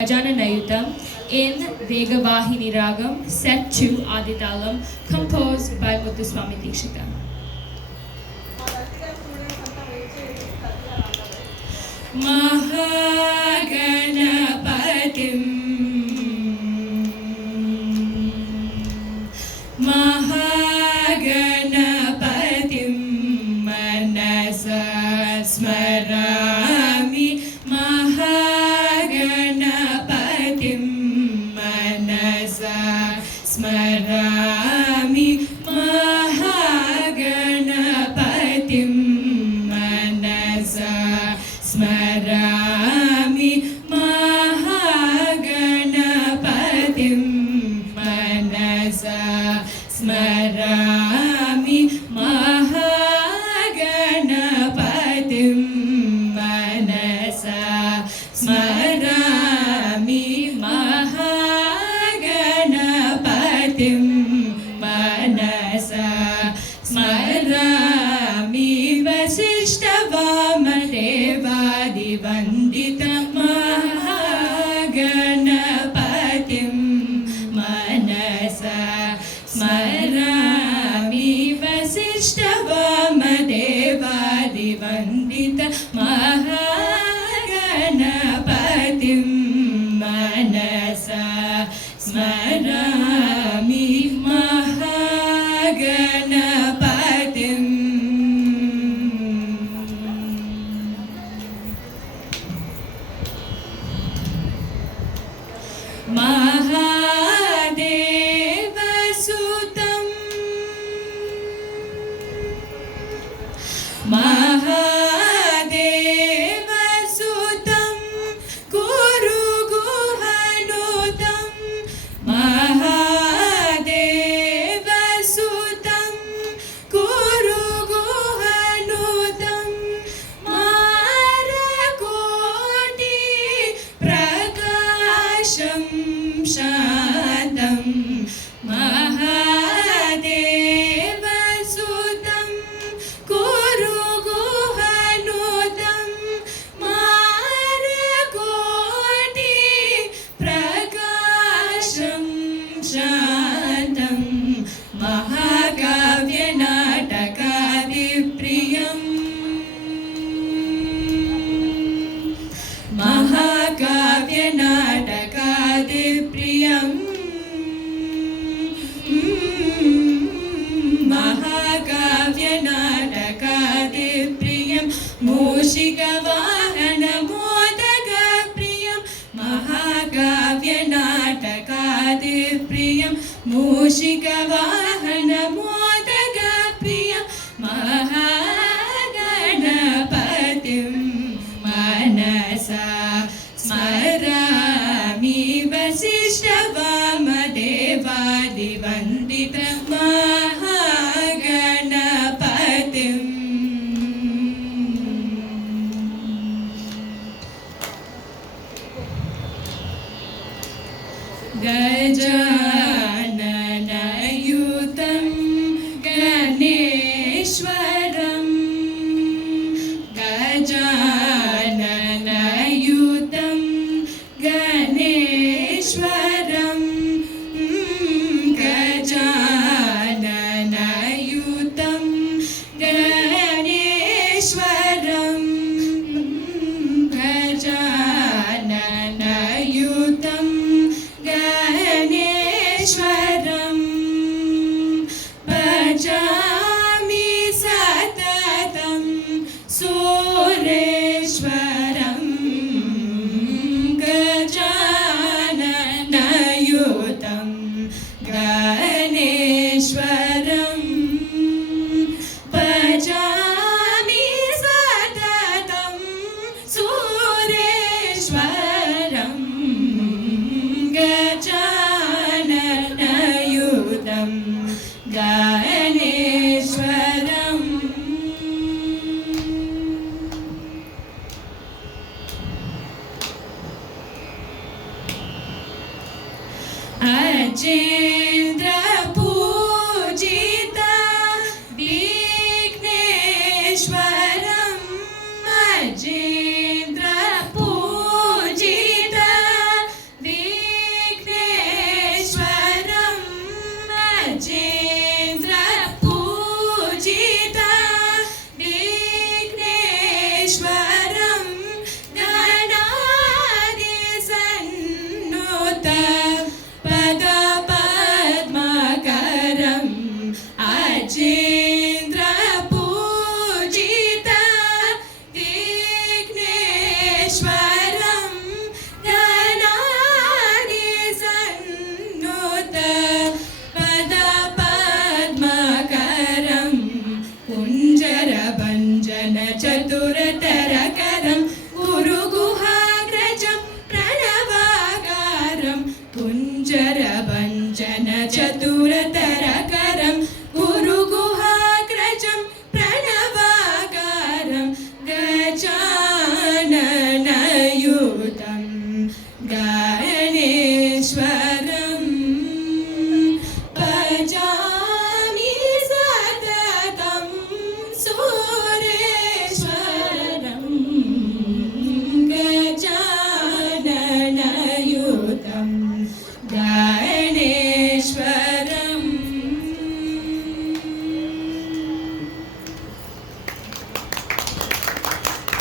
Gajananayutam in Vegavahini Ragam, set to Aditalam, composed by Muthuswami Dikshita. Mahaganapatim Mahaganapatim Manasa Smarami Mahaganapatim Manasa Smarami Mahaganapatim Manasa Smarami Mahaganapatim Manasa Smarami Mahaganapatim Manasa Smarami Mahaganapatim Manasa Smarami Vasishtavamadevaadivandita Mahaganapatim Manasa Smarami Vasishtavamadevaadivandita Mahaganapatim Manasa Smarami Mahaganapatim Mahadevasutam Mahadevasutam Kuruguhanutam Mahadevasutam Kuruguhanutam Marakoti Prakasham Shantam Mahadevasutam Kuruguhanutam Marakoti Prakasham Shantam Mahakavyanatakaadipriyam Mahakavyanatakaadipriyam Mahakavyanatakaadipriyam Mushikavahanamodakapriyam Mahakavyanatakaadipriyam Mushikavahanamodakapriyam Mahaganapatim Manasa Smarami Vasishtavamadevaadivandita Mahaganapatim Gajananayutam Ganeshwaram Gajananayutam Ganeshwaram Gajananayutam Ganeshwaram Gajananayutam Ganeshwaram Bhajami Satatam Sureshwaram Gajananayutam Ganeshwaram Bhajami Satatam Sureshwaram Gajananayutam Ganeshwaram Ajendra Pujita Vigneshwaram Ajendra Pujita चतुरतरकरं गुरुगुहाग्रजं प्रणवाकारं कुञ्जरभञ्जन चतुरतरकरं